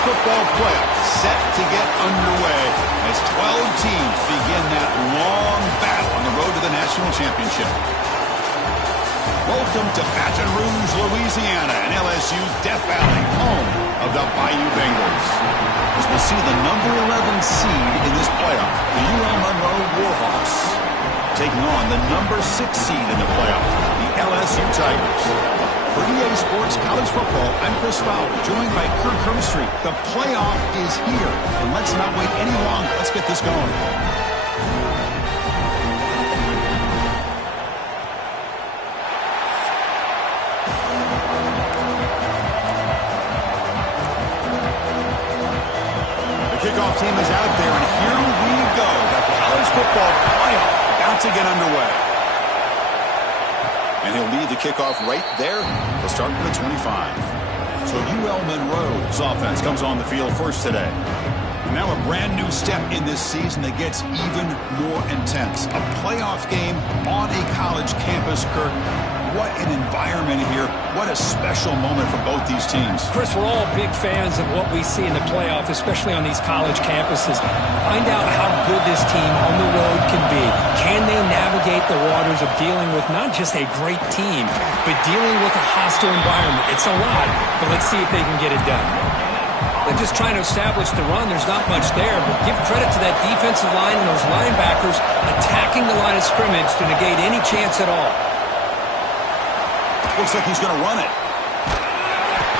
football playoff set to get underway as 12 teams begin that long battle on the road to the national championship. Welcome to Baton Rouge, Louisiana, and LSU's Death Valley, home of the Bayou Bengals. As we'll see the number 11 seed in this playoff, the UL Monroe Warhawks, taking on the number 6 seed in the playoff, the LSU Tigers. For EA Sports College Football, I'm Chris Fowler, joined by Kirk Herbstreit. The playoff is here, and let's not wait any longer. Let's get this going. Kickoff team is out there, and here we go. The college football playoff about to get underway. And he'll lead the kickoff right there. He'll start with the 25. So UL Monroe's offense comes on the field first today. And now a brand new step in this season that gets even more intense. A playoff game on a college campus, Kirk. What an environment here. What a special moment for both these teams. Chris, we're all big fans of what we see in the playoff, especially on these college campuses. Find out how good this team on the road can be. Can they navigate the waters of dealing with not just a great team, but dealing with a hostile environment? It's a lot, but let's see if they can get it done. They're just trying to establish the run. There's not much there, but give credit to that defensive line and those linebackers attacking the line of scrimmage to negate any chance at all. Looks like he's going to run it.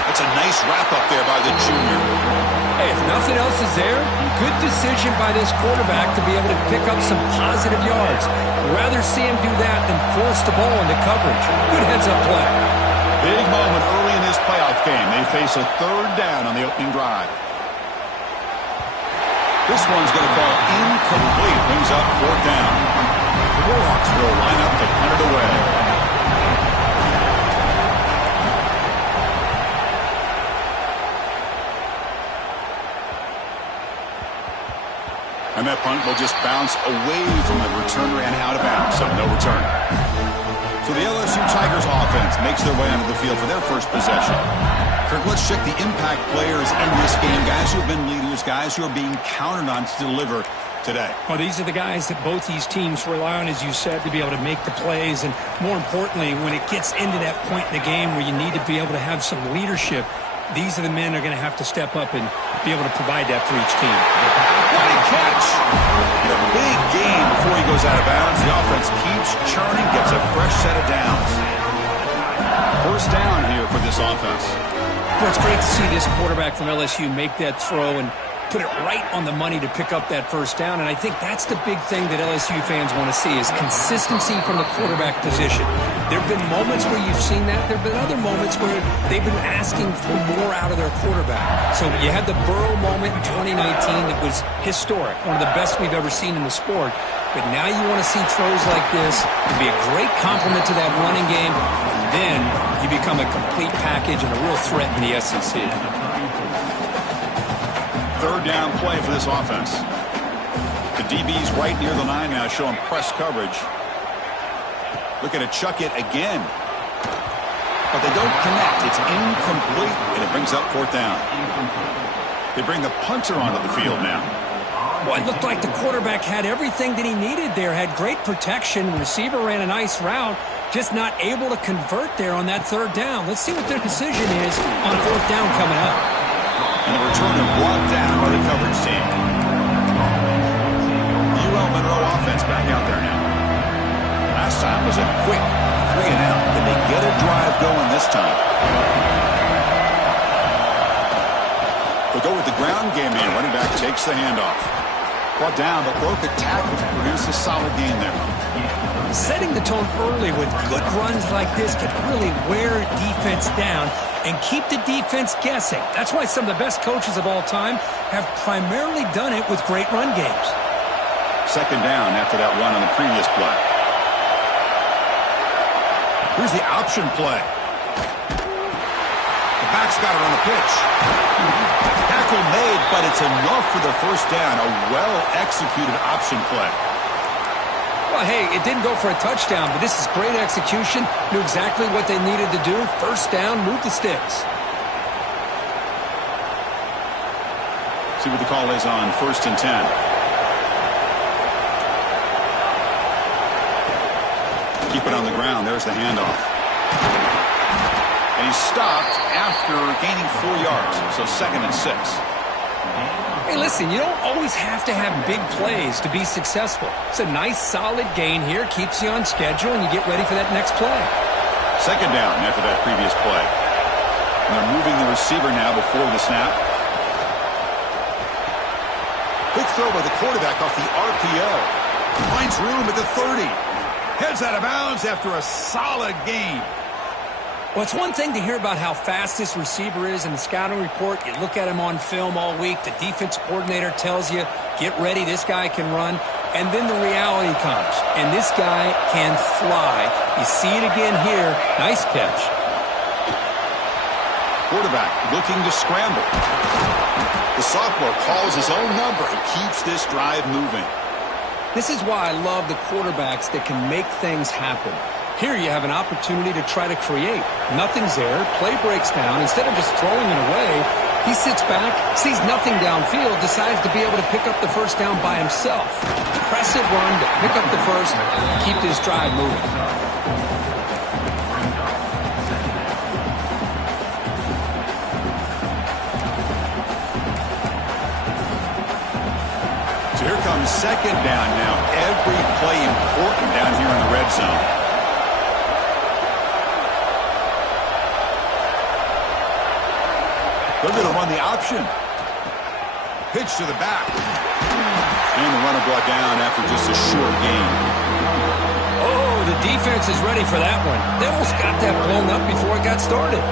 That's a nice wrap-up there by the junior. Hey, if nothing else is there, good decision by this quarterback to be able to pick up some positive yards. Rather see him do that than force the ball into coverage. Good heads-up play. Big moment early in this playoff game. They face a third down on the opening drive. This one's going to fall incomplete. Brings up fourth down. The Warhawks will line up to punt it away. And that punt will just bounce away from the returner and out of bounds, so no return. So the LSU Tigers offense makes their way onto the field for their first possession. Kirk, let's check the impact players in this game, guys who have been leaders, guys who are being counted on to deliver today. Well, these are the guys that both these teams rely on, as you said, to be able to make the plays. And more importantly, when it gets into that point in the game where you need to be able to have some leadership, these are the men that are going to have to step up and be able to provide that for each team. What a catch! And a big gain before he goes out of bounds. The offense keeps churning, gets a fresh set of downs. First down here for this offense. Well, it's great to see this quarterback from LSU make that throw and put it right on the money to pick up that first down. And I think that's the big thing that LSU fans want to see is consistency from the quarterback position. There have been moments where you've seen that. There have been other moments where they've been asking for more out of their quarterback. So you had the Burrow moment in 2019 that was historic, one of the best we've ever seen in the sport. But now you want to see throws like this to be a great complement to that running game. And then you become a complete package and a real threat in the SEC. Third down play for this offense. The DB's right near the line now, showing press coverage. Looking to chuck it again. But they don't connect. It's incomplete, and it brings up fourth down. They bring the punter onto the field now. Well, it looked like the quarterback had everything that he needed there. Had great protection. Receiver ran a nice route. Just not able to convert there on that third down. Let's see what their decision is on fourth down coming up. And the returner brought down by the coverage team. The UL Monroe offense back out there now. Last time was a quick 3-and-out. Did they get a drive going this time? They'll go with the ground game here. Running back takes the handoff. Brought down, but broke the tackle to produce a solid gain there. Setting the tone early with good runs like this can really wear defense down and keep the defense guessing. That's why some of the best coaches of all time have primarily done it with great run games. Second down after that run on the previous play. Here's the option play. The back's got it on the pitch. Tackle made, but it's enough for the first down. A well-executed option play. Well, hey, it didn't go for a touchdown, but this is great execution. Knew exactly what they needed to do. First down, move the sticks. See what the call is on 1st and 10. Keep it on the ground. There's the handoff. And he's stopped after gaining 4 yards. So 2nd and 6. Hey, listen, you don't always have to have big plays to be successful. It's a nice, solid gain here. Keeps you on schedule, and you get ready for that next play. 2nd down after that previous play. And they're moving the receiver now before the snap. Quick throw by the quarterback off the RPO. Finds room at the 30. Heads out of bounds after a solid gain. Well, it's one thing to hear about how fast this receiver is in the scouting report. You look at him on film all week. The defense coordinator tells you, get ready, this guy can run. And then the reality comes, and this guy can fly. You see it again here. Nice catch. Quarterback looking to scramble. The sophomore calls his own number and keeps this drive moving. This is why I love the quarterbacks that can make things happen. Here you have an opportunity to try to create. Nothing's there. Play breaks down. Instead of just throwing it away, he sits back, sees nothing downfield, decides to be able to pick up the first down by himself. Impressive run to pick up the first, keep this drive moving. So here comes 2nd down now. Every play important down here in the red zone. They're going to run the option. Pitch to the back. And the runner brought down after just a short gain. Oh, the defense is ready for that one. They almost got that blown up before it got started.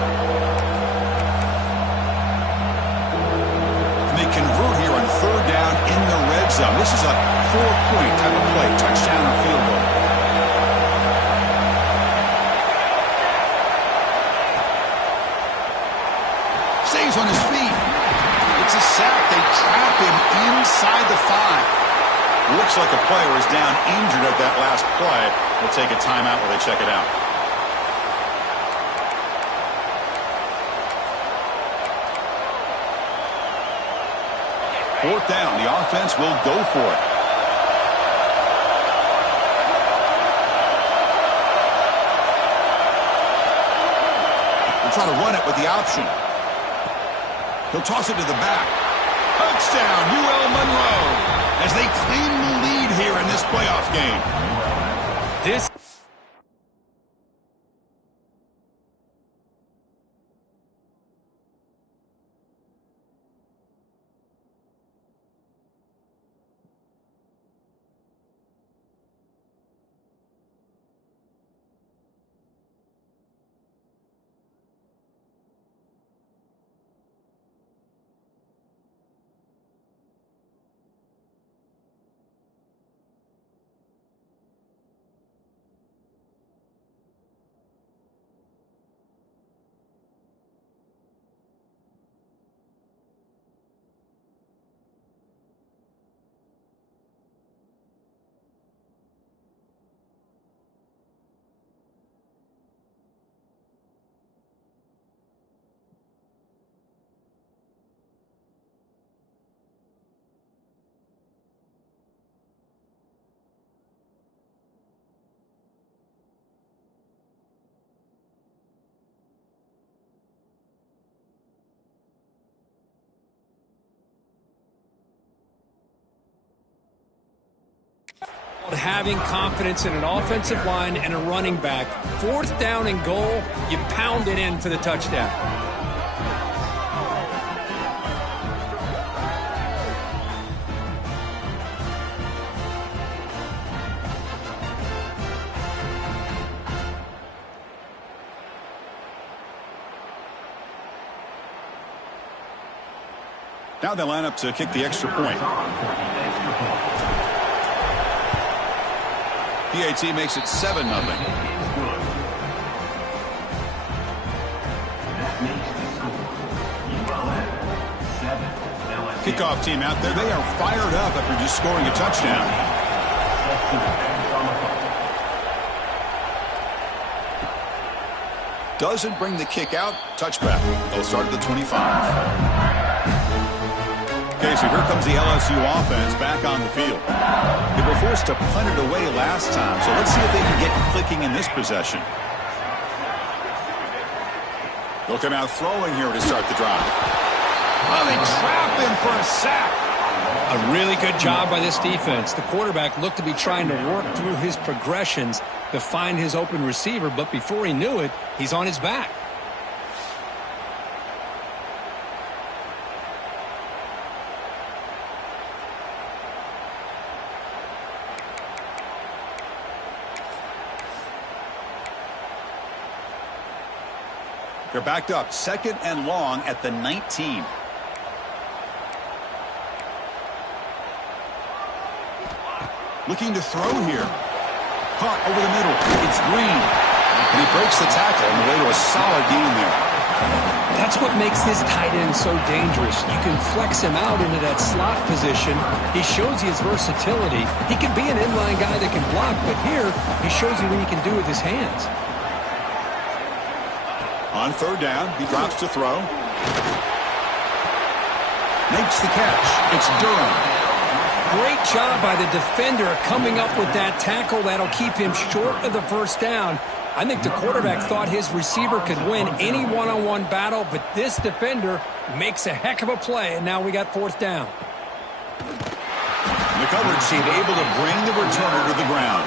And they convert here on 3rd down in the red zone. This is a 4-point type of play. Touchdown or field goal. Stays on his feet. It's a sack. They trap him inside the 5. Looks like a player is down injured at that last play. They'll take a timeout while they check it out. Fourth down. The offense will go for it. They'll try to run it with the option. He'll toss it to the back. Touchdown, UL Monroe, as they claim the lead here in this playoff game. This having confidence in an offensive line and a running back. 4th down and goal, you pound it in for the touchdown. Now they line up to kick the extra point. PAT makes it 7-0. Kickoff team out there. They are fired up after just scoring a touchdown. Doesn't bring the kick out. Touchback. They'll start at the 25. Okay, so here comes the LSU offense back on the field. They were forced to punt it away last time, so let's see if they can get clicking in this possession. They'll come out throwing here to start the drive. Oh, they trap him for a sack. A really good job by this defense. The quarterback looked to be trying to work through his progressions to find his open receiver, but before he knew it, he's on his back. They're backed up, 2nd and long at the 19. Looking to throw here. Caught over the middle. It's Green. And he breaks the tackle on the way to a solid gain there. That's what makes this tight end so dangerous. You can flex him out into that slot position. He shows you his versatility. He can be an inline guy that can block, but here he shows you what he can do with his hands. On 3rd down, he drops to throw. Makes the catch. It's Durham. Great job by the defender coming up with that tackle. That'll keep him short of the 1st down. I think the quarterback thought his receiver could win any one-on-one battle, but this defender makes a heck of a play, and now we got 4th down. The coverage team able to bring the returner to the ground.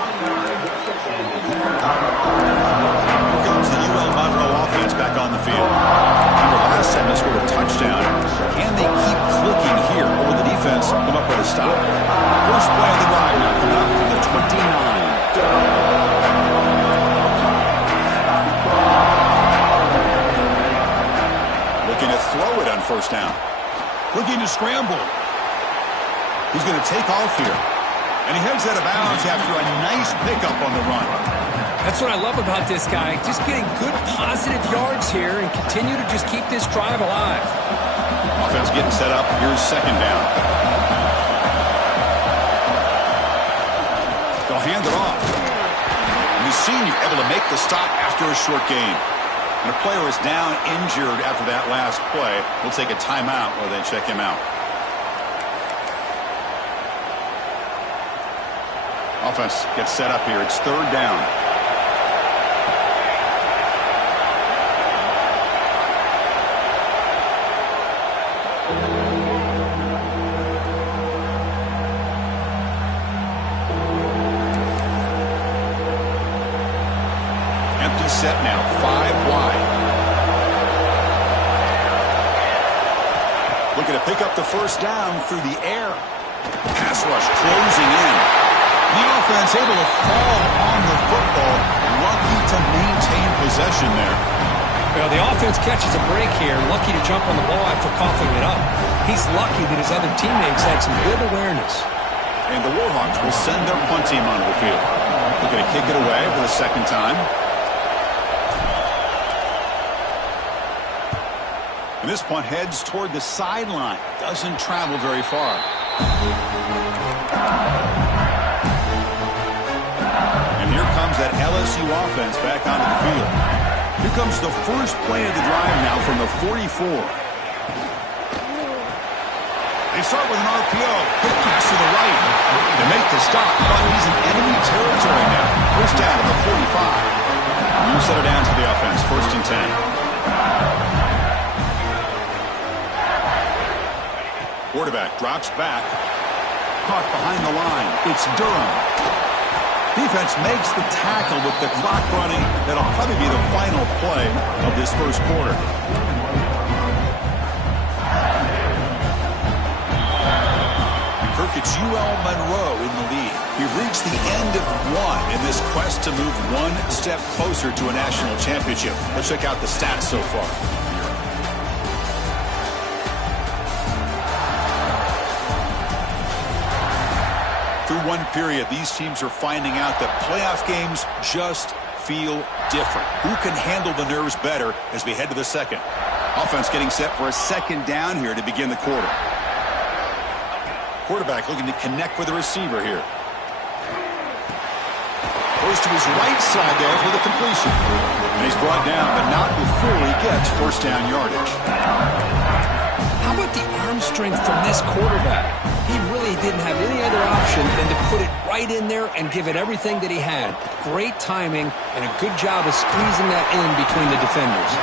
Here comes the UL Monroe offense back on the field. Remember last time they scored a touchdown. Can they keep clicking here, or will the defense come up with a stop? First play of the drive now coming up from the 29. Looking to throw it on 1st down. Looking to scramble. He's going to take off here. And he heads out of bounds after a nice pickup on the run. That's what I love about this guy. Just getting good positive yards here and continue to just keep this drive alive. Offense getting set up. Here's 2nd down. They'll hand it off. And the senior able to make the stop after a short gain. And a player is down injured after that last play. We'll take a timeout while they check him out. Offense gets set up here. It's 3rd down. Empty set now, 5 wide. Looking to pick up the 1st down through the air. Pass rush closing in. The offense able to fall on the football. Lucky to maintain possession there. Well, the offense catches a break here. Lucky to jump on the ball after coughing it up. He's lucky that his other teammates had some good awareness. And the Warhawks will send their punt team onto the field. They're going to kick it away for the 2nd time. And this punt heads toward the sideline. Doesn't travel very far. And here comes that LSU offense back onto the field. Here comes the first play of the drive now from the 44. They start with an RPO. Quick pass to the right. They make the stop, but he's in enemy territory now. First down at the 45. You set it down to the offense. 1st and 10. Quarterback drops back. Caught behind the line. It's Durham. Defense makes the tackle with the clock running. That'll probably be the final play of this 1st quarter. It's UL Monroe in the lead. We've reached the end of 1 in this quest to move 1 step closer to a national championship. Let's check out the stats so far. Through 1 period, these teams are finding out that playoff games just feel different. Who can handle the nerves better as we head to the 2nd? Offense getting set for a 2nd down here to begin the quarter. Quarterback looking to connect with the receiver here. Goes to his right side there for the completion. And he's brought down, but not before he gets 1st down yardage. How about the arm strength from this quarterback? He really didn't have any other option than to put it right in there and give it everything that he had. Great timing and a good job of squeezing that in between the defenders.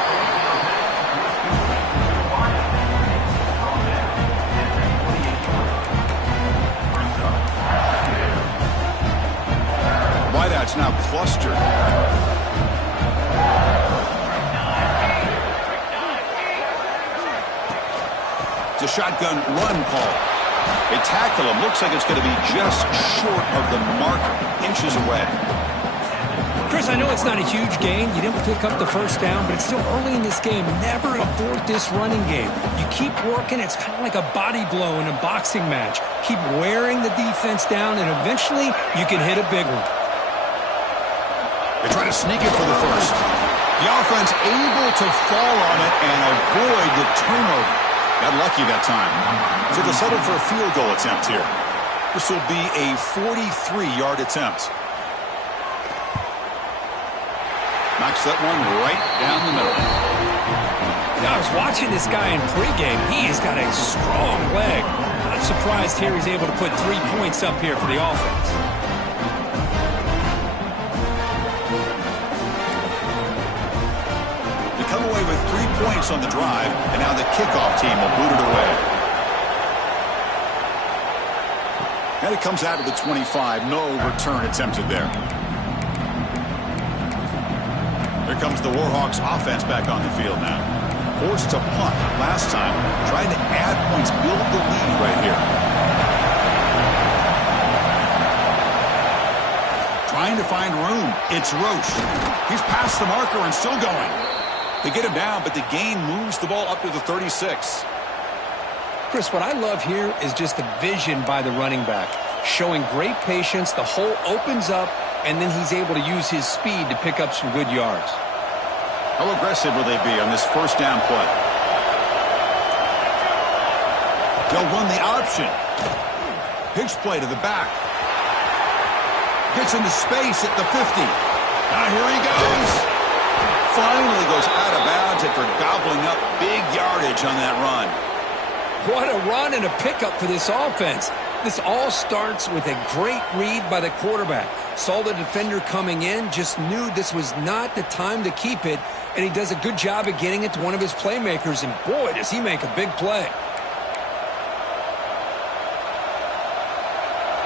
Wideout's now clustered. It's a shotgun run call. They tackle him. Looks like it's going to be just short of the mark, inches away. Chris, I know it's not a huge gain. You didn't pick up the first down, but it's still early in this game. Never abort this running game. You keep working. It's kind of like a body blow in a boxing match. Keep wearing the defense down, and eventually you can hit a big one. They try to sneak it for the first. The offense able to fall on it and avoid the turnover. Got lucky that time. So they'll settle for a field goal attempt here. This will be a 43-yard attempt. Knocks that one right down the middle. Now, I was watching this guy in pregame. He has got a strong leg. I'm surprised here he's able to put 3 points up here for the offense. Come away with 3 points on the drive, and now the kickoff team will boot it away. And it comes out of the 25. No return attempted there. Here comes the Warhawks offense back on the field now. Forced to punt last time. Trying to add points, build the lead right here. Trying to find room. It's Roche. He's past the marker and still going. They get him down, but the gain moves the ball up to the 36. Chris, what I love here is just the vision by the running back. Showing great patience, the hole opens up, and then he's able to use his speed to pick up some good yards. How aggressive will they be on this first down play? They'll run the option. Pitch play to the back. Gets into space at the 50. Now here he goes. Finally goes out of bounds after gobbling up big yardage on that run. What a run and a pickup for this offense. This all starts with a great read by the quarterback. Saw the defender coming in, just knew this was not the time to keep it, and he does a good job of getting it to one of his playmakers, and boy, does he make a big play.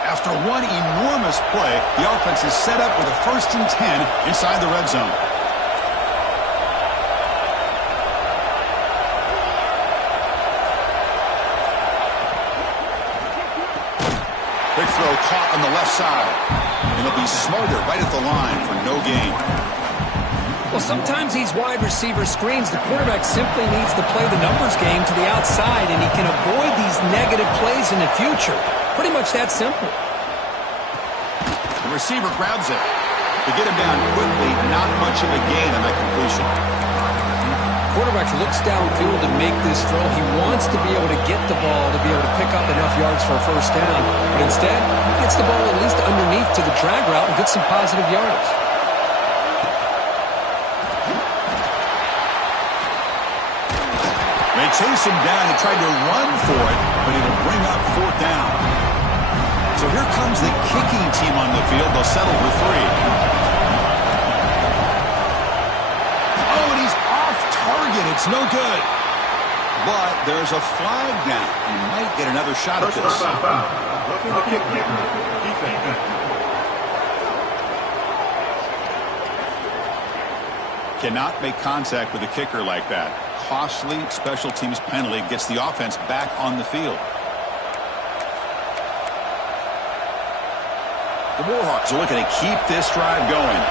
After one enormous play, the offense is set up with a 1st and 10 inside the red zone. Big throw caught on the left side. And he'll be smarter right at the line for no gain. Well, sometimes these wide receiver screens, the quarterback simply needs to play the numbers game to the outside, and he can avoid these negative plays in the future. Pretty much that simple. The receiver grabs it. To get him down quickly, not much of a gain on that completion. Quarterback looks downfield to make this throw. He wants to be able to get the ball to be able to pick up enough yards for a first down. But instead, he gets the ball at least underneath to the drag route and gets some positive yards. They chase him down and tried to run for it, but it'll bring up 4th down. So here comes the kicking team on the field. They'll settle for 3. Target, it's no good. But there's a flag down. He might get another shot at this. Cannot make contact with a kicker like that. Costly special teams penalty gets the offense back on the field. The Warhawks are looking to keep this drive going.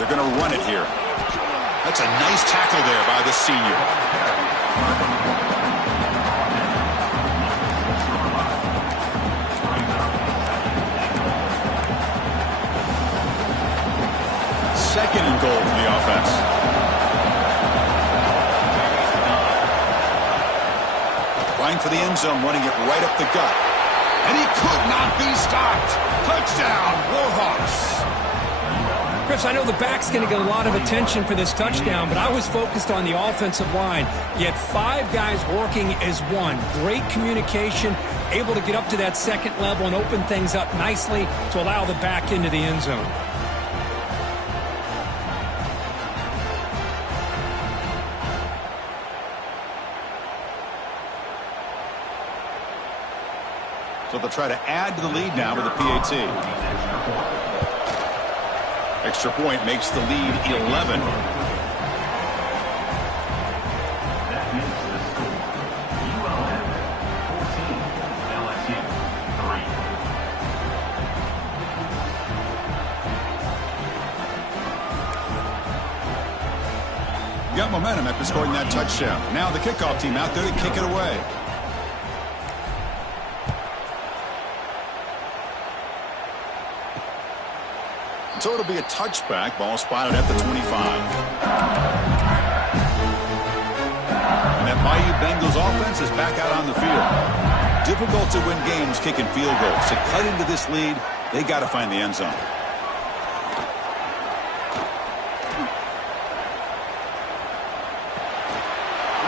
They're going to run it here. That's a nice tackle there by the senior. Second and goal for the offense. Flying for the end zone, running it right up the gut. And he could not be stopped. Touchdown, Warhawks. Chris, I know the back's going to get a lot of attention for this touchdown, but I was focused on the offensive line. You had 5 guys working as one. Great communication, able to get up to that second level and open things up nicely to allow the back into the end zone. So they'll try to add to the lead now with a PAT. Extra point makes the lead 11. That makes the score ULM 14, LSU 3. Got momentum after scoring that touchdown. Now the kickoff team out there to kick it away. So it'll be a touchback. Ball spotted at the 25. And that Bayou Bengals offense is back out on the field. Difficult to win games kicking field goals. To cut into this lead, they got to find the end zone.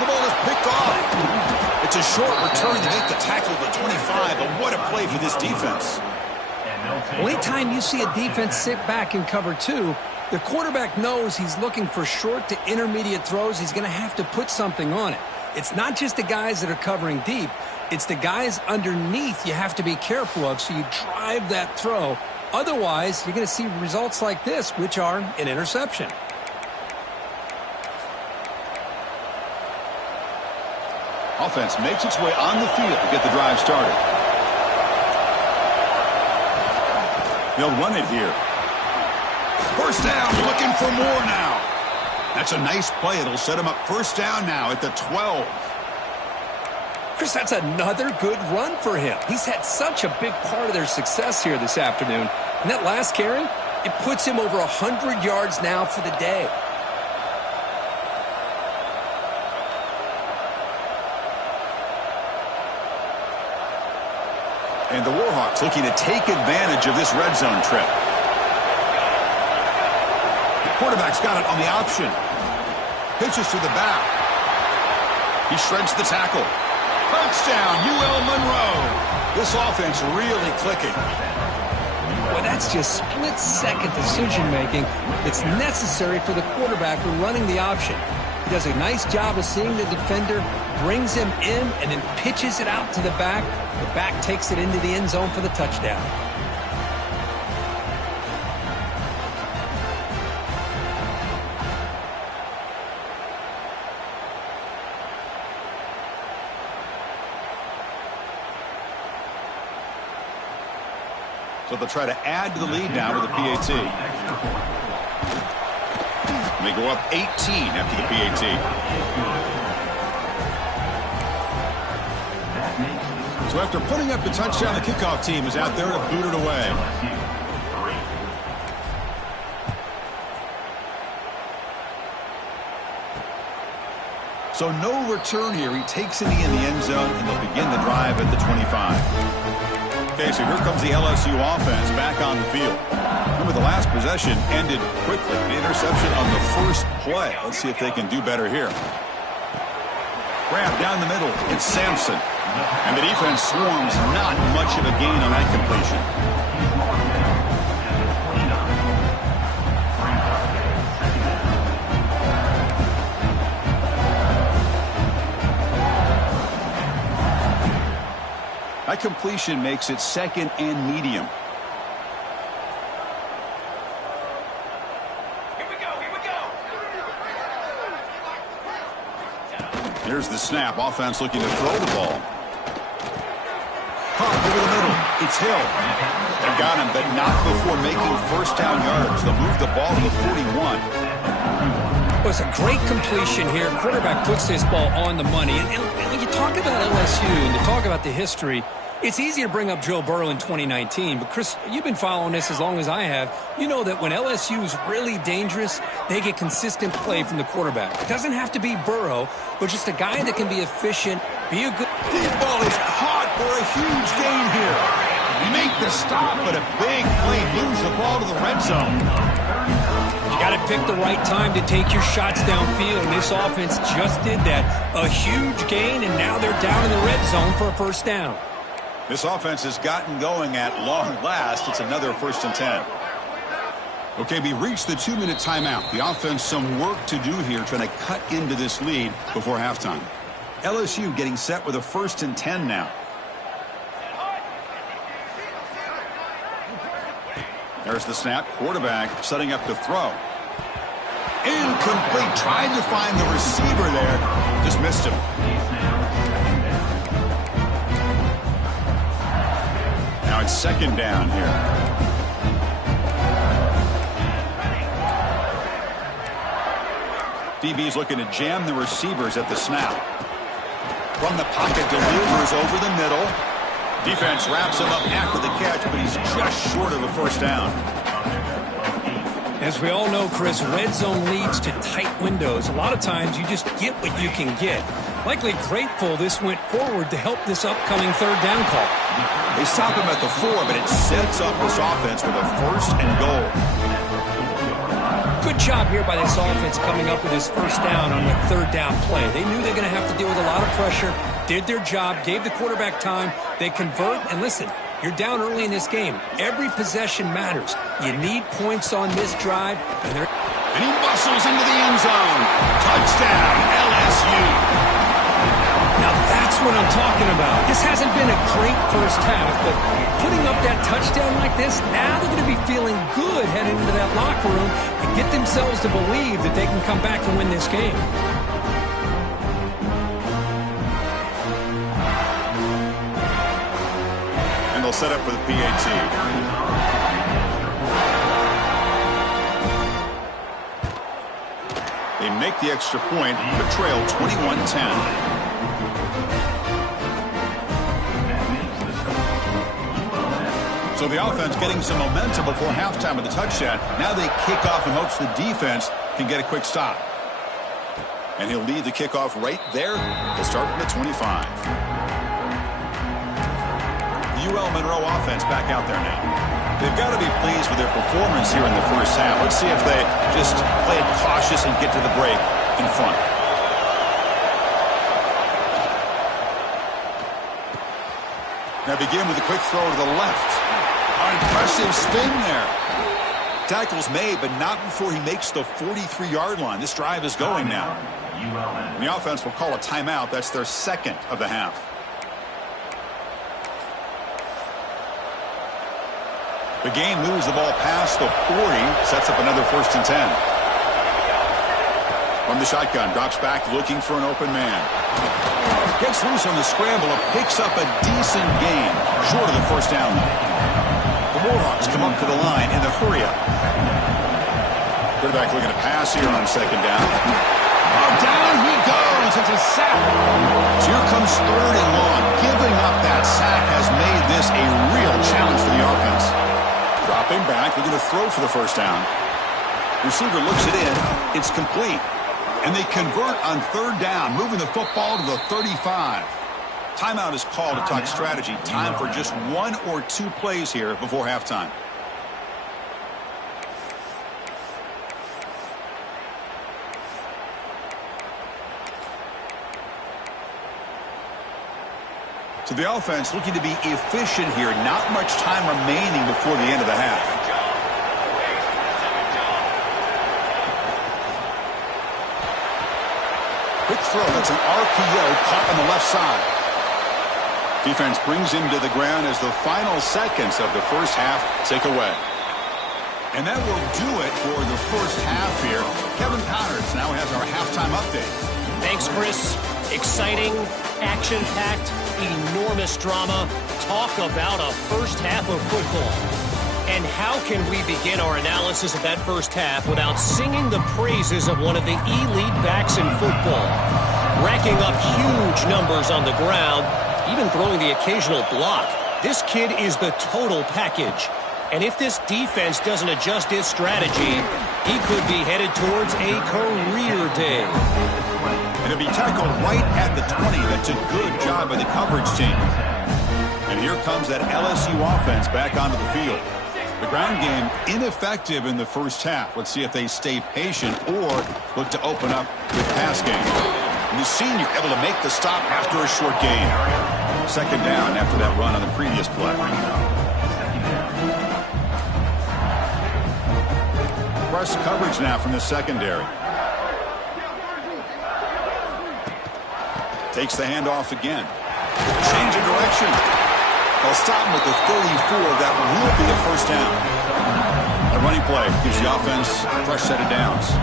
The ball is picked off. It's a short return to make the tackle at the 25, but what a play for this defense. Well, anytime you see a defense sit back in cover 2, the quarterback knows he's looking for short to intermediate throws. He's going to have to put something on it. It's not just the guys that are covering deep. It's the guys underneath you have to be careful of, so you drive that throw. Otherwise, you're going to see results like this, which are an interception. Offense makes its way on the field to get the drive started. They'll run it here. First down, looking for more now. That's a nice play. It'll set him up first down now at the 12. Chris, that's another good run for him. He's had such a big part of their success here this afternoon. And that last carry, it puts him over 100 yards now for the day. And the Warhawks looking to take advantage of this red zone trip. The quarterback's got it on the option. Pitches to the back. He shreds the tackle. Touchdown, UL Monroe. This offense really clicking. Well, that's just split-second decision-making that's necessary for the quarterback when running the option. He does a nice job of seeing the defender, brings him in, and then pitches it out to the back. The back takes it into the end zone for the touchdown. So they'll try to add to the lead now with a PAT. And they go up 18 after the PAT. So after putting up the touchdown, the kickoff team is out there to boot it away. So no return here. He takes it in the end zone, and they'll begin the drive at the 25. Okay, so here comes the LSU offense back on the field. Remember, the last possession ended quickly. An interception on the first play. Let's see if they can do better here. Grab down the middle. It's Sampson. And the defense swarms. Not much of a gain on that completion. That completion makes it second and medium. Here we go. Here's the snap. Offense looking to throw the ball. Pop over the middle. It's Hill. They got him, but not before making first down yards. They'll move the ball to the 41. Well, it's a great completion here. Quarterback puts this ball on the money. And when you talk about LSU and you talk about the history, it's easy to bring up Joe Burrow in 2019. But, Chris, you've been following this as long as I have. You know that when LSU is really dangerous, they get consistent play from the quarterback. It doesn't have to be Burrow, but just a guy that can be efficient, be a good... Deep ball is caught for a huge gain here. They make the stop, but a big play moves the ball to the red zone. got to pick the right time to take your shots downfield. This offense just did that. A huge gain, and now they're down in the red zone for a first down. This offense has gotten going at long last. It's another 1st and 10. Okay, we reached the 2-minute timeout. The offense some work to do here, trying to cut into this lead before halftime. LSU getting set with a 1st and 10 now. There's the snap. Quarterback setting up to throw. Incomplete. Tried to find the receiver there. Just missed him. Now it's 2nd down here. DB's looking to jam the receivers at the snap. From the pocket, delivers over the middle. Defense wraps him up after the catch, but he's just short of a 1st down. As we all know, Chris, red zone leads to tight windows. A lot of times you just get what you can get. Likely grateful this went forward to help this upcoming 3rd down call. They stop him at the 4, but it sets up this offense with a 1st and goal. Good job here by this offense coming up with his 1st down on the 3rd down play. They knew they were going to have to deal with a lot of pressure, did their job, gave the quarterback time. They convert, and listen, you're down early in this game. Every possession matters. You need points on this drive, and he muscles into the end zone. Touchdown, LSU. Now that's what I'm talking about. This hasn't been a great first half, but putting up that touchdown like this, now they're going to be feeling good heading into that locker room and get themselves to believe that they can come back and win this game. And they'll set up for the PAT. They make the extra point, but trail 21-10. So the offense getting some momentum before halftime with the touchdown. Now they kick off in hopes the defense can get a quick stop. And he'll lead the kickoff right there. They'll start from the 25. The UL Monroe offense back out there now. They've got to be pleased with their performance here in the first half. Let's see if they just play it cautious and get to the break in front. Now begin with a quick throw to the left. Impressive spin there. Tackle's made, but not before he makes the 43-yard line. This drive is going now. And the offense will call a timeout. That's their 2nd of the half. The game moves the ball past the 40, sets up another 1st and 10. From the shotgun, drops back looking for an open man. Gets loose on the scramble and picks up a decent gain. Short of the 1st down, though. The Warhawks come up to the line in the hurry-up. Quarterback looking to pass here on 2nd down. Oh, down he goes. It's a sack. So here comes 3rd and long. Giving up that sack has made this a real challenge for the offense. Dropping back, looking to throw for the 1st down. Receiver looks it in. It's complete. And they convert on 3rd down, moving the football to the 35. Timeout is called to talk strategy. Time for just 1 or 2 plays here before halftime. So the offense looking to be efficient here. Not much time remaining before the end of the half. Quick throw. That's an RPO caught on the left side. Defense brings him to the ground as the final seconds of the first half tick away. And that will do it for the first half here. Kevin Powers now has our halftime update. Thanks, Chris. Exciting, action-packed, enormous drama. Talk about a first half of football. And how can we begin our analysis of that first half without singing the praises of one of the elite backs in football? Racking up huge numbers on the ground, even throwing the occasional block. This kid is the total package. And if this defense doesn't adjust its strategy, he could be headed towards a career day. And he'll be tackled right at the 20. That's a good job by the coverage team. And here comes that LSU offense back onto the field. The ground game ineffective in the first half. Let's see if they stay patient or look to open up with pass game. And the senior able to make the stop after a short gain. Second down after that run on the previous play. Press coverage now from the secondary. Takes the handoff again. Change of direction. They'll stop him with the 34. That will be a first down. A running play gives the offense a fresh set of downs.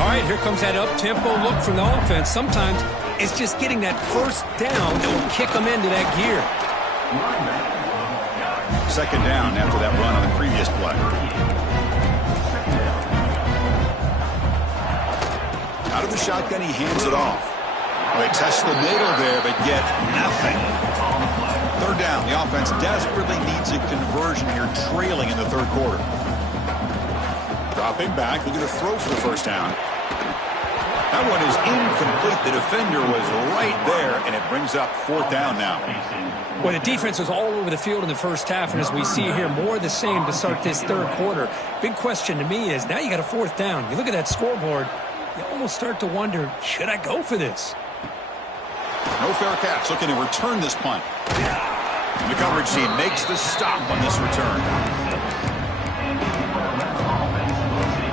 All right, here comes that up-tempo look from the offense. Sometimes it's just getting that first down that will kick them into that gear. Second down after that run on the previous play. Out of the shotgun, he hands it off. Well, they test the middle there, but get nothing. Third down. The offense desperately needs a conversion here, trailing in the third quarter. Dropping back, looking to throw for the first down. That one is incomplete. The defender was right there, and it brings up fourth down now. Well, the defense was all over the field in the first half, and as we see here, more of the same to start this third quarter. Big question to me is, now you got a fourth down. You look at that scoreboard, you almost start to wonder, should I go for this? No fair catch. Looking to return this punt. And the coverage team makes the stop on this return.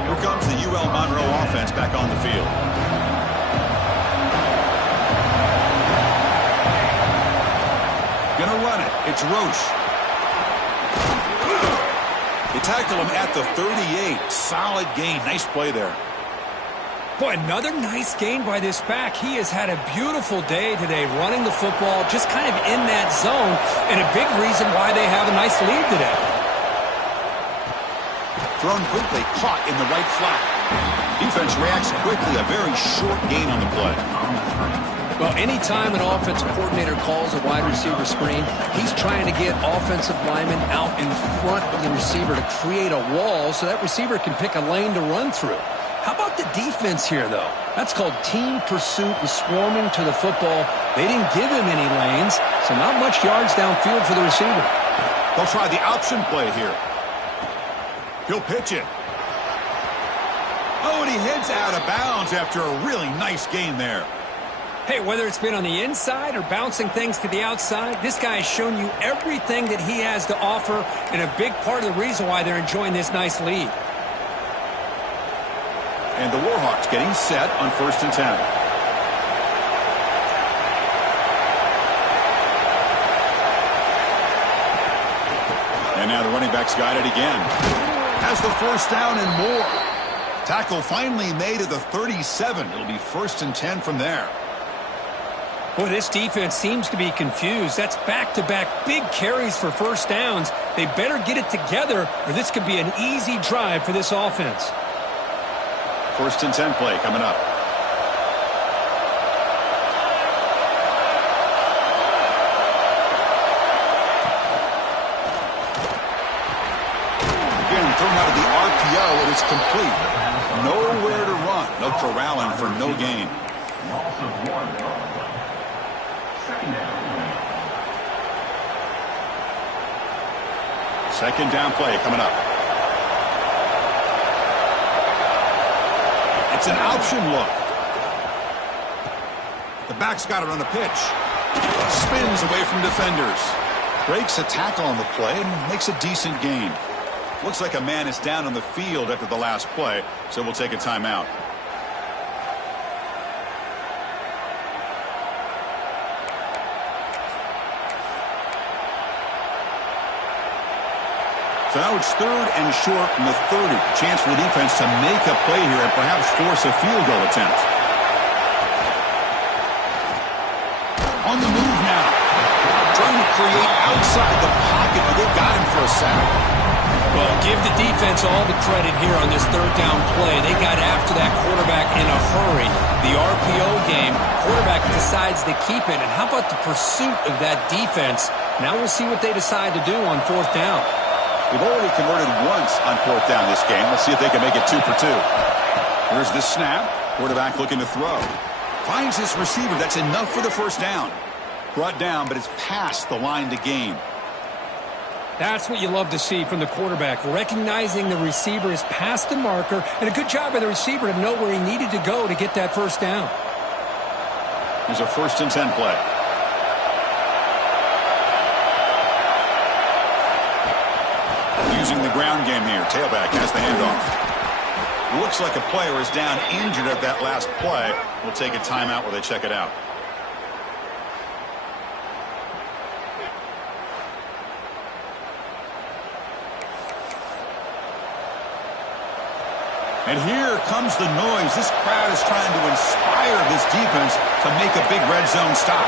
Here comes the UL Monroe offense back on the field. Gonna run it. It's Roche. They tackle him at the 38. Solid gain. Nice play there. Boy, another nice gain by this back. He has had a beautiful day today running the football, just kind of in that zone, and a big reason why they have a nice lead today. Thrown quickly, caught in the right flat. Defense reacts quickly, a very short gain on the play. Well, anytime an offensive coordinator calls a wide receiver screen, he's trying to get offensive linemen out in front of the receiver to create a wall so that receiver can pick a lane to run through. How about the defense here, though? That's called team pursuit and swarming to the football. They didn't give him any lanes, so not much yards downfield for the receiver. They'll try the option play here. He'll pitch it. Oh, and he heads out of bounds after a really nice gain there. Hey, whether it's been on the inside or bouncing things to the outside, this guy has shown you everything that he has to offer, and a big part of the reason why they're enjoying this nice lead. And the Warhawks getting set on 1st and 10. And now the running back's got it again. Has the first down and more. Tackle finally made at the 37. It'll be 1st and 10 from there. Boy, this defense seems to be confused. That's back-to-back big carries for first downs. They better get it together, or this could be an easy drive for this offense. 1st and 10 play coming up. Again, thrown out of the RPO, it is complete. Nowhere to run. No corralling for no gain. Second down play coming up. It's an option look. The back's got it on the pitch. Spins away from defenders. Breaks a tackle on the play and makes a decent gain. Looks like a man is down on the field after the last play, so we'll take a timeout. So now it's 3rd and short from the 30. Chance for the defense to make a play here and perhaps force a field goal attempt. On the move now. Trying to create outside the pocket, but they got him for a sack. Well, give the defense all the credit here on this 3rd down play. They got after that quarterback in a hurry. The RPO game, quarterback decides to keep it. And how about the pursuit of that defense? Now we'll see what they decide to do on 4th down. They've already converted once on 4th down this game. Let's see if they can make it 2 for 2. Here's the snap. Quarterback looking to throw. Finds his receiver. That's enough for the first down. Brought down, but it's past the line to gain. That's what you love to see from the quarterback, recognizing the receiver is past the marker, and a good job by the receiver to know where he needed to go to get that first down. Here's a 1st and 10 play. Using the ground game here. Tailback has the handoff. Looks like a player is down injured at that last play. We'll take a timeout while they check it out. And here comes the noise. This crowd is trying to inspire this defense to make a big red zone stop.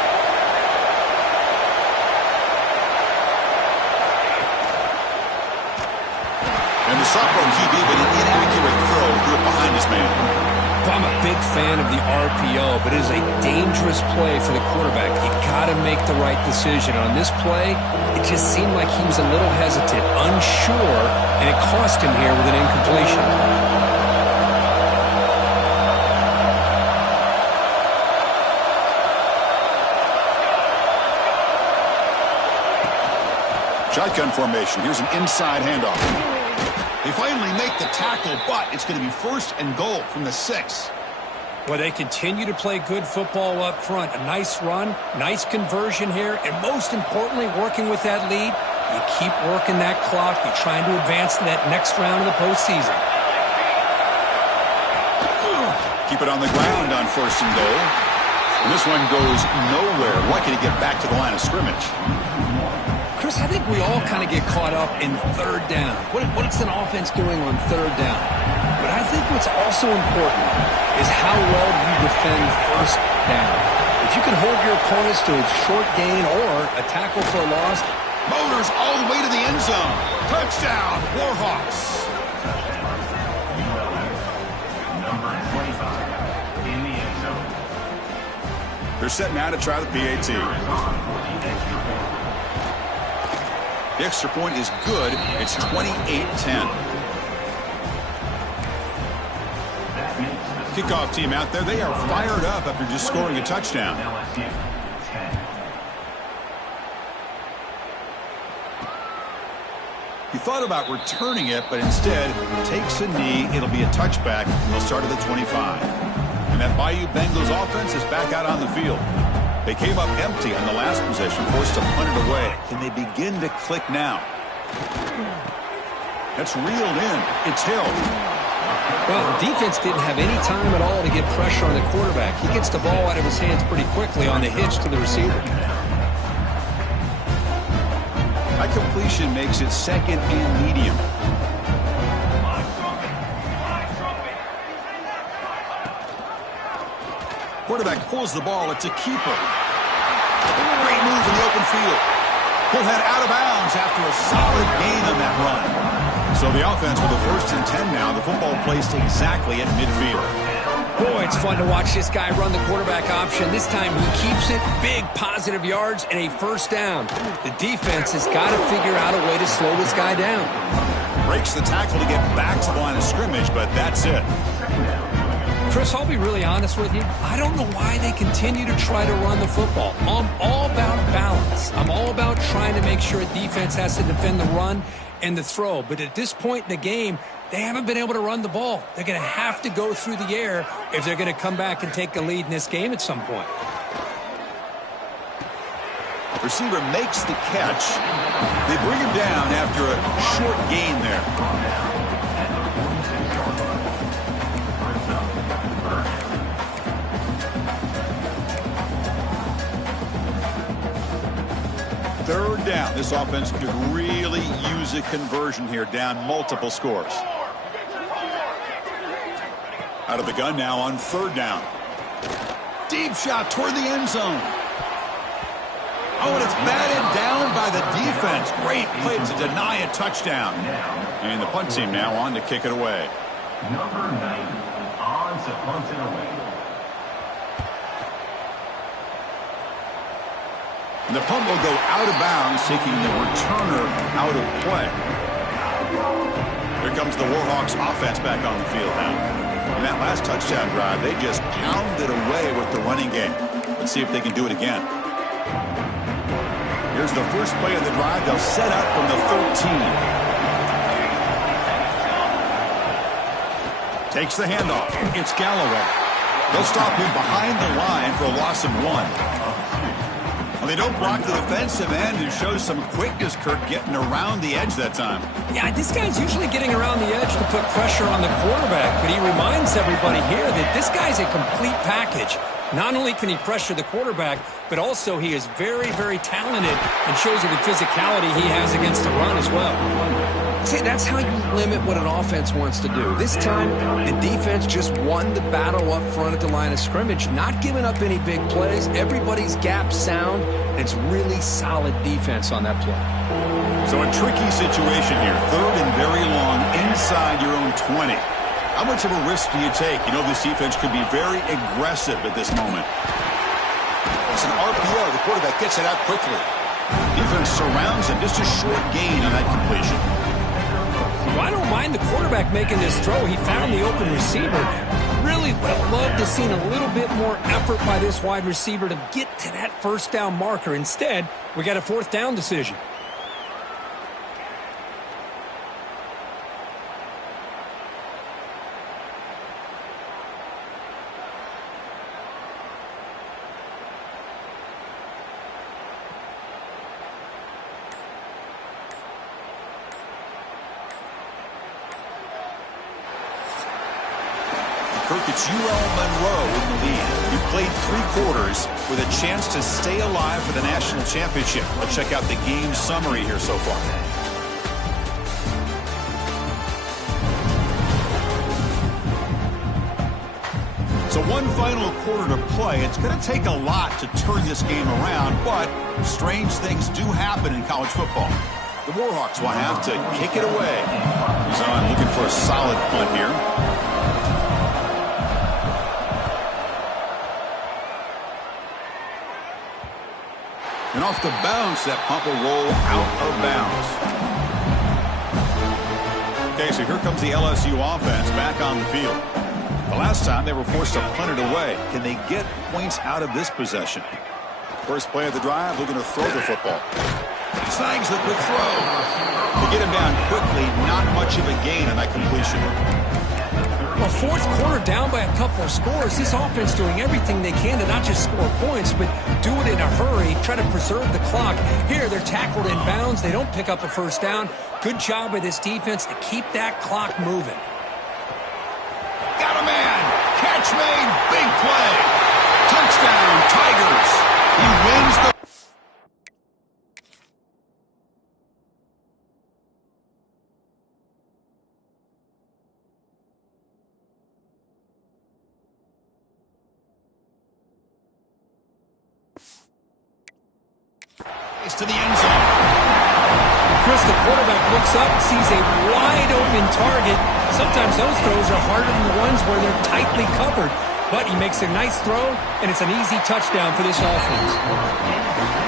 And the sophomore QB with an inaccurate throw threw it behind his man. I'm a big fan of the RPO, but it is a dangerous play for the quarterback. You got to make the right decision. On this play, it just seemed like he was a little hesitant, unsure, and it cost him here with an incompletion. Shotgun formation. Here's an inside handoff. They finally make the tackle, but it's going to be 1st and goal from the 6. Well, they continue to play good football up front. A nice run, nice conversion here, and most importantly, working with that lead, you keep working that clock. You're trying to advance to that next round of the postseason. Keep it on the ground on 1st and goal. And this one goes nowhere. Lucky to get back to the line of scrimmage. Chris, I think we all kind of get caught up in 3rd down. What's an offense doing on 3rd down? But I think what's also important is how well you defend 1st down. If you can hold your opponents to a short gain or a tackle for a loss. Motors all the way to the end zone. Touchdown, Warhawks. Number 25 in the end zone. They're set now to try the PAT. The extra point is good. It's 28-10. Kickoff team out there. They are fired up after just scoring a touchdown. He thought about returning it, but instead takes a knee. It'll be a touchback. They'll start at the 25. And that Bayou Bengals offense is back out on the field. They came up empty on the last possession, forced to punt it away. Can they begin to click now? That's reeled in. It's Hill. Well, the defense didn't have any time at all to get pressure on the quarterback. He gets the ball out of his hands pretty quickly on the hitch to the receiver. That completion makes it 2nd and medium. Quarterback pulls the ball. It's a keeper. Great move in the open field. He'll head out of bounds after a solid gain on that run. So the offense with the 1st and 10 now. The football placed exactly at midfield. Boy, it's fun to watch this guy run the quarterback option. This time he keeps it. Big positive yards and a 1st down. The defense has got to figure out a way to slow this guy down. Breaks the tackle to get back to the line of scrimmage, but that's it. Chris, I'll be really honest with you. I don't know why they continue to try to run the football. I'm all about balance. I'm all about trying to make sure a defense has to defend the run and the throw. But at this point in the game, they haven't been able to run the ball. They're going to have to go through the air if they're going to come back and take a lead in this game at some point. Receiver makes the catch. They bring him down after a short gain there. Third down. This offense could really use a conversion here, down multiple scores. Out of the gun now on 3rd down. Deep shot toward the end zone. Oh, and it's batted down by the defense. Great play to deny a touchdown. And the punt team now on to kick it away. Number 90 on to punt it away. And the punt will go out of bounds, taking the returner out of play. Here comes the Warhawks offense back on the field now. In that last touchdown drive, they just pounded away with the running game. Let's see if they can do it again. Here's the first play of the drive. They'll set up from the 13. Takes the handoff. It's Galloway. They'll stop him behind the line for a loss of 1. Well, they don't block the defensive end and shows some quickness, Kirk, getting around the edge that time. Yeah, this guy's usually getting around the edge to put pressure on the quarterback, but he reminds everybody here that this guy's a complete package. Not only can he pressure the quarterback, but also he is very, very talented and shows you the physicality he has against the run as well. See, that's how you limit what an offense wants to do. This time, the defense just won the battle up front at the line of scrimmage, not giving up any big plays. Everybody's gap sound, and it's really solid defense on that play. So a tricky situation here. 3rd and very long inside your own 20. How much of a risk do you take? You know this defense could be very aggressive at this moment. It's an RPO. The quarterback gets it out quickly. Defense surrounds him. Just a short gain on that completion. Well, I don't mind the quarterback making this throw. He found the open receiver. Really would have loved to have seen a little bit more effort by this wide receiver to get to that first down marker. Instead, we got a 4th down decision. Kirk, it's UL Monroe in the lead. You played 3 quarters with a chance to stay alive for the national championship. Let's check out the game summary here so far. So one final quarter to play. It's going to take a lot to turn this game around, but strange things do happen in college football. The Warhawks will have to kick it away. He's on looking for a solid punt here. And off the bounce, that punt will roll out of bounds. Okay, so here comes the LSU offense back on the field. The last time they were forced to punt it away. Can they get points out of this possession? First play of the drive, looking to throw the football. Snags the quick throw. To get him down quickly, not much of a gain on that completion. Well, 4th quarter down by a couple of scores. This offense doing everything they can to not just score points, but do it in a hurry, try to preserve the clock. Here, they're tackled in bounds. They don't pick up a first down. Good job by this defense to keep that clock moving. Got a man. Catch made. Big play. Touchdown, Tigers. He wins the... to the end zone. Chris, the quarterback looks up, sees a wide-open target. Sometimes those throws are harder than the ones where they're tightly covered. But he makes a nice throw, and it's an easy touchdown for this offense.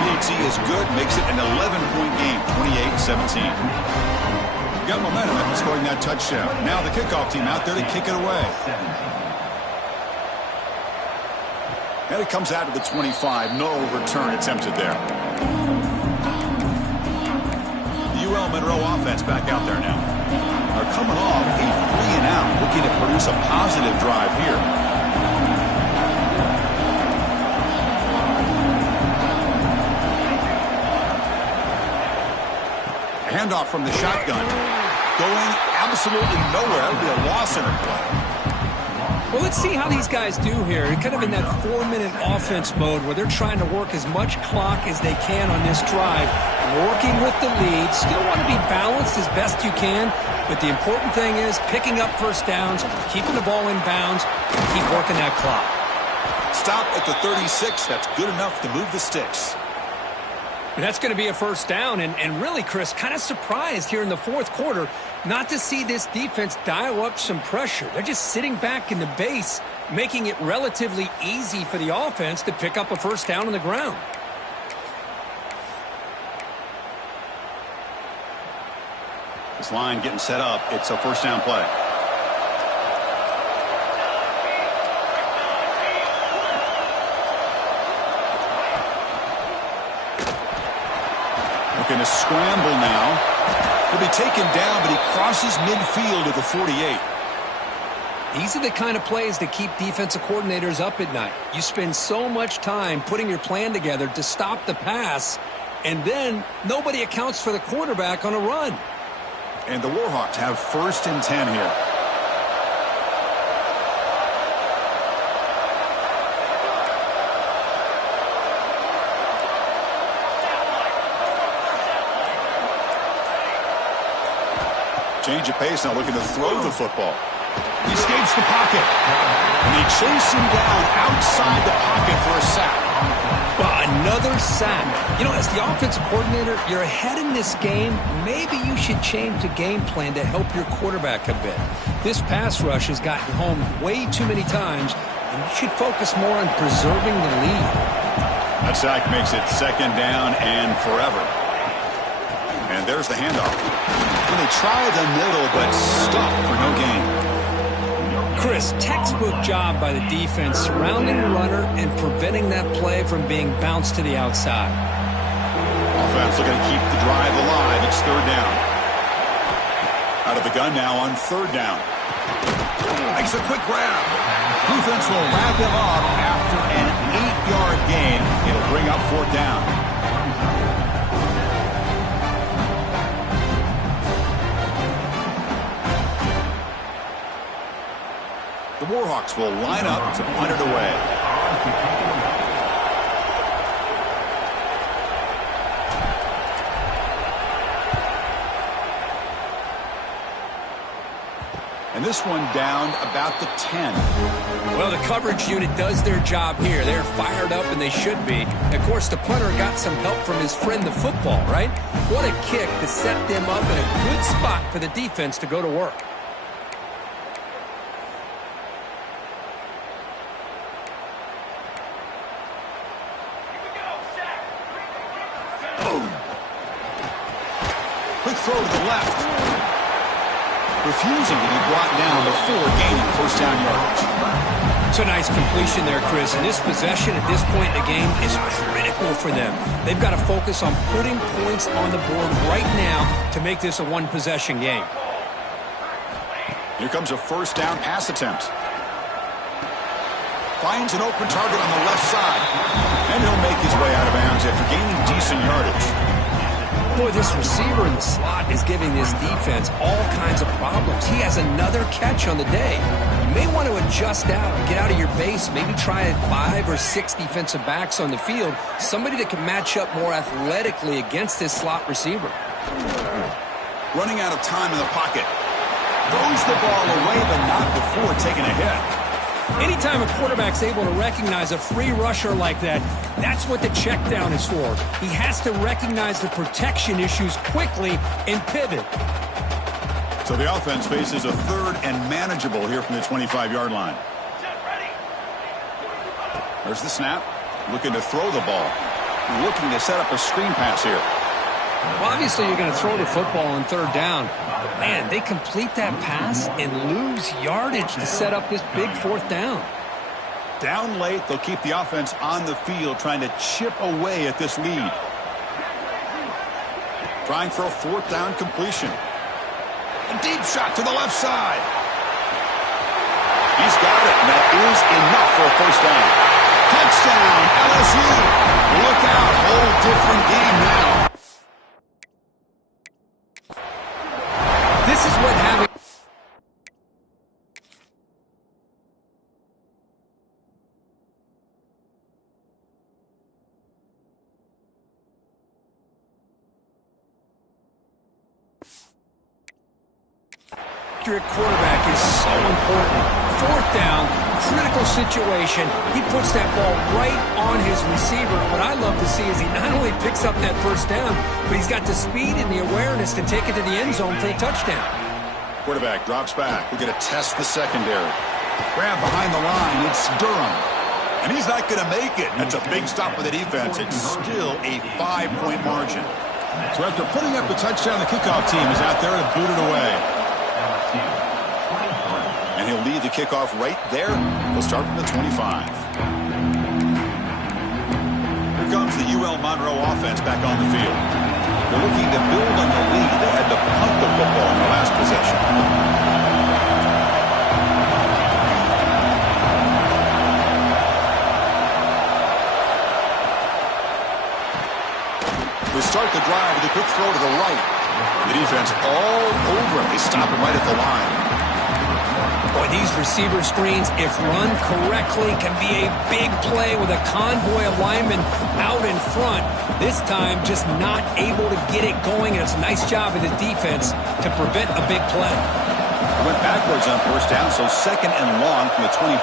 PHC is good, makes it an 11-point game, 28-17. Got momentum after scoring that touchdown. Now the kickoff team out there to kick it away. And it comes out to the 25. No return attempted there. UL Monroe offense back out there now. Are coming off a 3-and-out, looking to produce a positive drive here. A handoff from the shotgun. Going absolutely nowhere. That would be a loss in a play. Well, let's see how these guys do here. They're kind of in that 4-minute offense mode where they're trying to work as much clock as they can on this drive. Working with the lead. Still want to be balanced as best you can. But the important thing is picking up first downs, keeping the ball in bounds, and keep working that clock. Stop at the 36. That's good enough to move the sticks. And that's going to be a first down. And really, Chris, kind of surprised here in the 4th quarter not to see this defense dial up some pressure. They're just sitting back in the base, making it relatively easy for the offense to pick up a first down on the ground. This line getting set up. It's a first down play. going to scramble now. He'll be taken down, but he crosses midfield at the 48. These are the kind of plays that keep defensive coordinators up at night. You spend so much time putting your plan together to stop the pass, and then nobody accounts for the quarterback on a run. And the Warhawks have 1st and 10 here. Change of pace now, looking to throw the football. He escapes the pocket. And they chase him down outside the pocket for a sack. Well, another sack. You know, as the offensive coordinator, you're ahead in this game. Maybe you should change the game plan to help your quarterback a bit. This pass rush has gotten home way too many times, and you should focus more on preserving the lead. That sack makes it 2nd down and forever. And there's the handoff. And they try the middle, but stuck for no gain. Chris, textbook job by the defense surrounding the runner and preventing that play from being bounced to the outside. Offense looking to keep the drive alive. It's 3rd down. Out of the gun now on 3rd down. Makes a quick grab. Defense will wrap him up after an 8-yard gain. It'll bring up 4th down. The Warhawks will line up to punt it away. And this one down about the 10. Well, the coverage unit does their job here. They're fired up, and they should be. Of course, the punter got some help from his friend, the football, right? What a kick to set them up in a good spot for the defense to go to work. Quick throw to the left. Refusing to be brought down before gaining 1st down yardage. It's a nice completion there, Chris. And this possession at this point in the game is critical for them. They've got to focus on putting points on the board right now to make this a one-possession game. Here comes a 1st down pass attempt. Finds an open target on the left side. And he'll make his way out of bounds after gaining decent yardage. Boy, this receiver in the slot is giving this defense all kinds of problems. He has another catch on the day. You may want to adjust out, get out of your base, maybe try 5 or 6 defensive backs on the field, somebody that can match up more athletically against this slot receiver. Running out of time in the pocket. Throws the ball away, but not before taking a hit. Anytime a quarterback's able to recognize a free rusher like that, that's what the check down is for. He has to recognize the protection issues quickly and pivot. So the offense faces a 3rd and manageable here from the 25-yard line. There's the snap. Looking to throw the ball. Looking to set up a screen pass here. Well, obviously you're going to throw the football on 3rd down. Man, they complete that pass and lose yardage to set up this big 4th down. Down late, they'll keep the offense on the field trying to chip away at this lead. Trying for a 4th down completion. A deep shot to the left side. He's got it, and that is enough for a 1st down. Touchdown, LSU. Look out, whole different game now. This is what having accurate quarterback is so important. 4th down, critical situation. He puts that ball right on his receiver. What I love to see is he not only picks up that 1st down, but he's got the speed and the awareness to take it to the end zone for a touchdown. Quarterback drops back. We're going to test the secondary. Grab behind the line. It's Durham. And he's not going to make it. That's a big stop for the defense. It's still a 5-point margin. So after putting up the touchdown, the kickoff team is out there to boot it away. And he'll lead the kickoff right there. He'll start from the 25. Here comes the UL Monroe offense back on the field. They're looking to build on the lead. They had to punt the football in their last possession. They start the drive with a quick throw to the right. The defense all over him. They stop him right at the line. Boy, these receiver screens, if run correctly, can be a big play with a convoy of linemen out in front. This time, just not able to get it going, and it's a nice job of the defense to prevent a big play. They went backwards on first down, so second and long from the 24.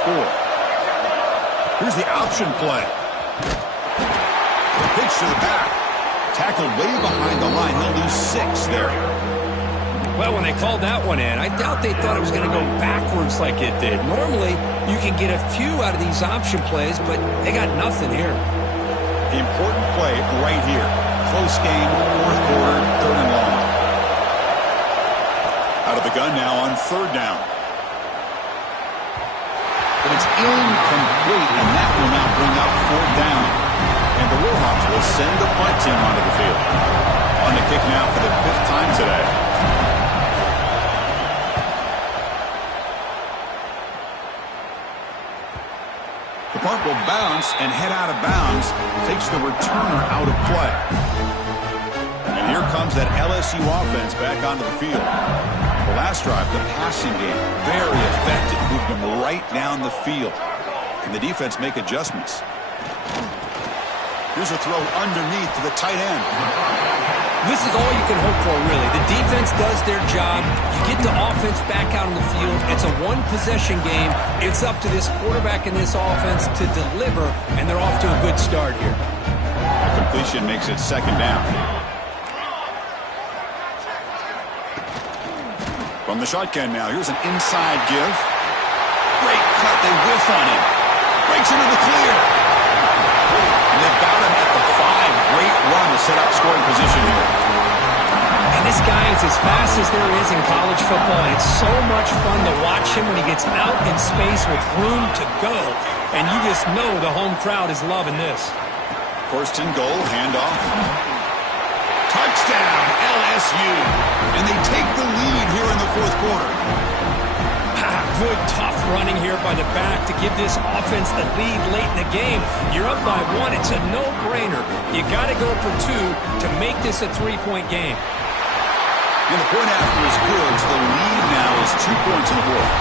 Here's the option play. The pitch to the back. Tackled way behind the line. He'll lose 6 there. Well, when they called that one in, I doubt they thought it was going to go backwards like it did. Normally, you can get a few out of these option plays, but they got nothing here. The important play right here. Close game, fourth quarter, third and long. Out of the gun now on third down. But it's incomplete, and that will now bring up fourth down. And the Warhawks will send the punt team onto the field. On the kick now for the 5th time today. The punt will bounce and head out of bounds. Takes the returner out of play. And here comes that LSU offense back onto the field. The last drive, the passing game, very effective. Moved them right down the field. Can the defense make adjustments? Here's a throw underneath to the tight end. This is all you can hope for, really. The defense does their job. You get the offense back out on the field. It's a one-possession game. It's up to this quarterback and this offense to deliver, and they're off to a good start here. The completion makes it second down. From the shotgun now, here's an inside give. Great cut, they whiff on him. Breaks into the clear. And they've got him at the 5. Great run to set up scoring position here. And this guy is as fast as there is in college football, and it's so much fun to watch him when he gets out in space with room to go. And you just know the home crowd is loving this. First and goal, handoff. Touchdown, LSU. And they take the lead here in the fourth quarter. Good, tough running here by the back to give this offense the lead late in the game. You're up by 1. It's a no-brainer. You got to go for 2 to make this a 3-point game. And the point after is good, so the lead now is 2 points in the fourth.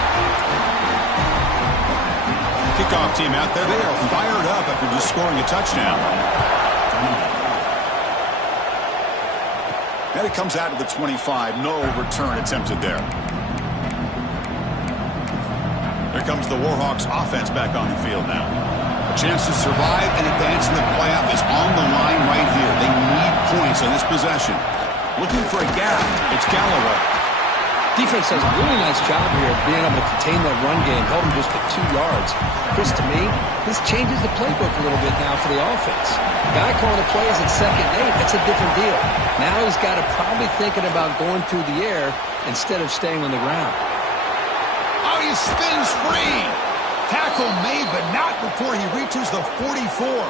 Kickoff team out there. They are fired up after just scoring a touchdown. And it comes out to the 25. No return attempted there. Here comes the Warhawks offense back on the field now. A chance to survive and advance in the playoff is on the line right here. They need points on this possession. Looking for a gap. It's Galloway. Defense does a really nice job here of being able to contain that run game, held him just to 2 yards. Chris, to me, this changes the playbook a little bit now for the offense. Guy calling the plays at 2nd and 8, that's a different deal. Now he's got to probably thinking about going through the air instead of staying on the ground. Oh, he spins free. Tackle made, but not before he reaches the 44.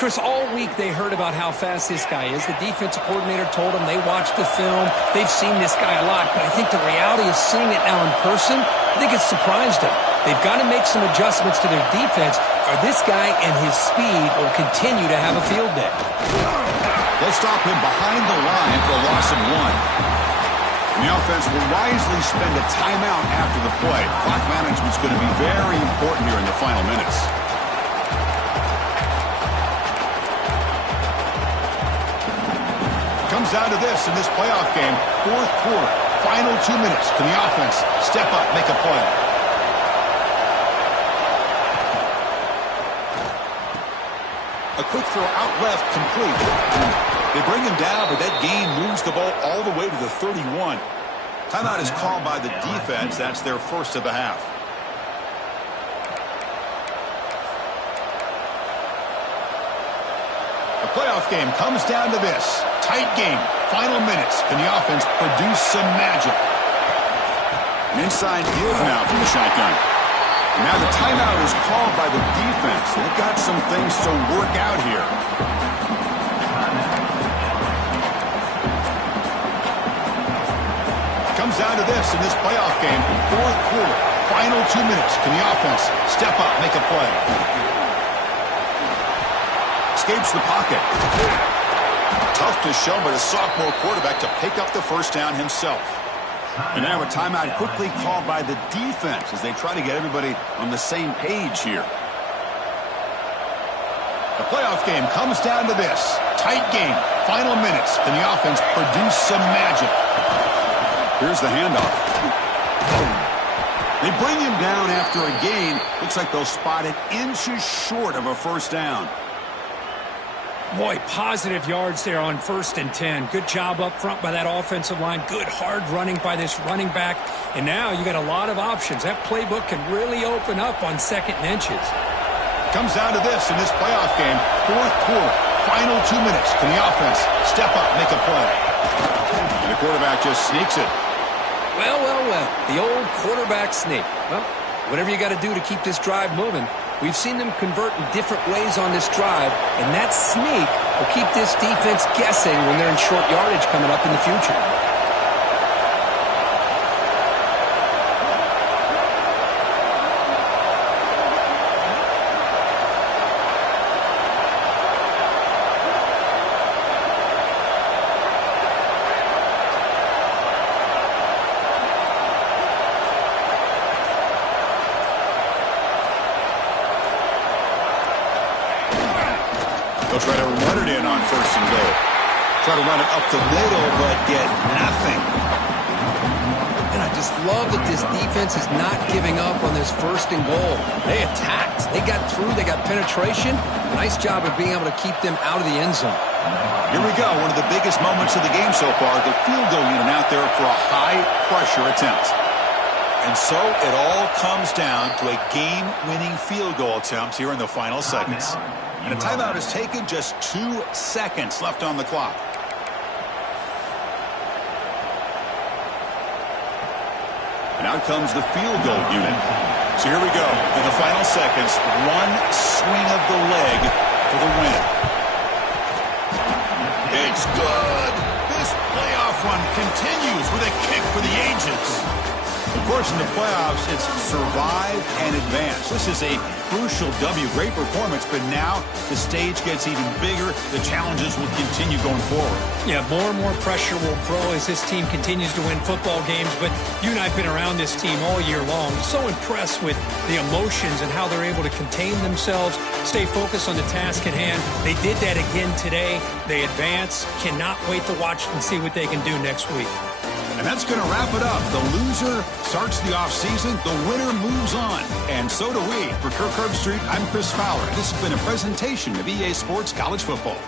Chris, all week they heard about how fast this guy is. The defensive coordinator told them they watched the film. They've seen this guy a lot, but I think the reality of seeing it now in person, I think it's surprised them. They've got to make some adjustments to their defense, or this guy and his speed will continue to have a field day. They'll stop him behind the line for a loss of 1. And the offense will wisely spend a timeout after the play. Clock management's going to be very important here in the final minutes. Comes down to this in this playoff game. Fourth quarter, final 2 minutes. Can the offense step up, make a play? A quick throw out left, complete. They bring him down, but that gain moves the ball all the way to the 31. Timeout is called by the defense. That's their first of the half. The playoff game comes down to this. Tight game, final minutes. Can the offense produce some magic? An inside give now from the shotgun. Now the timeout is called by the defense. They've got some things to work out here. down to this in this playoff game. Fourth quarter, final 2 minutes. Can the offense step up, make a play? Escapes the pocket. Tough to show, but a sophomore quarterback to pick up the first down himself. And now a timeout quickly called by the defense as they try to get everybody on the same page here. The playoff game comes down to this. Tight game. Final minutes. Can the offense produce some magic? Here's the handoff. They bring him down after a gain. Looks like they'll spot it inches short of a first down. Boy, positive yards there on 1st and 10. Good job up front by that offensive line. Good hard running by this running back. And now you got a lot of options. That playbook can really open up on 2nd and inches. Comes down to this in this playoff game. Fourth quarter, final 2 minutes. Can the offense step up, make a play? And the quarterback just sneaks it. Well. The old quarterback sneak. Well, whatever you got to do to keep this drive moving. We've seen them convert in different ways on this drive, and that sneak will keep this defense guessing when they're in short yardage coming up in the future. They'll try to run it in on 1st and goal. Try to run it up the middle, but get nothing. And I just love that this defense is not giving up on this 1st and goal. They attacked. They got through. They got penetration. Nice job of being able to keep them out of the end zone. Here we go. One of the biggest moments of the game so far. The field goal unit out there for a high-pressure attempt. And so it all comes down to a game-winning field goal attempt here in the final seconds. And a timeout is taken, just 2 seconds left on the clock. And out comes the field goal unit. So here we go. In the final seconds, one swing of the leg for the win. It's good. This playoff run continues with a kick for the ages. Of course, in the playoffs, it's survive and advance. This is a crucial W. Great performance, but now the stage gets even bigger. The challenges will continue going forward. Yeah, more and more pressure will grow as this team continues to win football games. But you and I have been around this team all year long. So impressed with the emotions and how they're able to contain themselves, stay focused on the task at hand. They did that again today. They advance. Cannot wait to watch and see what they can do next week. And that's going to wrap it up. The loser starts the offseason. The winner moves on. And so do we. For Kirk Herbstreit, I'm Chris Fowler. This has been a presentation of EA Sports College Football.